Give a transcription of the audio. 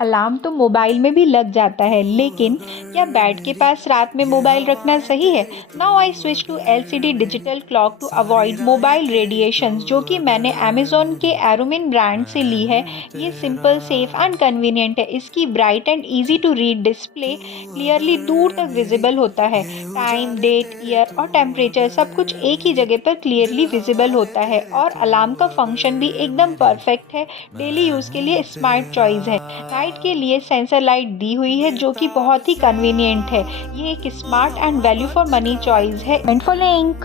Alarm तो mobile में भी लग जाता है, लेकिन क्या बेड के पास रात में मोबाइल रखना सही है? Now I switch to LCD digital clock to avoid mobile radiations, जो कि मैंने अमेजोन के एरोमिन ब्रांड से ली है। ये सिंपल, सेफ एंड कन्वीनियंट है। इसकी bright and easy to read display clearly दूर तक विजिबल होता है। टाइम, डेट, ईयर और टेम्परेचर सब कुछ एक ही जगह पर क्लियरली विजिबल होता है, और अलार्म का फंक्शन भी एकदम परफेक्ट है। डेली यूज़ के लिए स्मार्ट चॉइस है। नाइट के लिए सेंसर लाइट दी हुई है, जो कि बहुत ही कन्वीनियंट है। ये एक smart and value for money choice है। And for link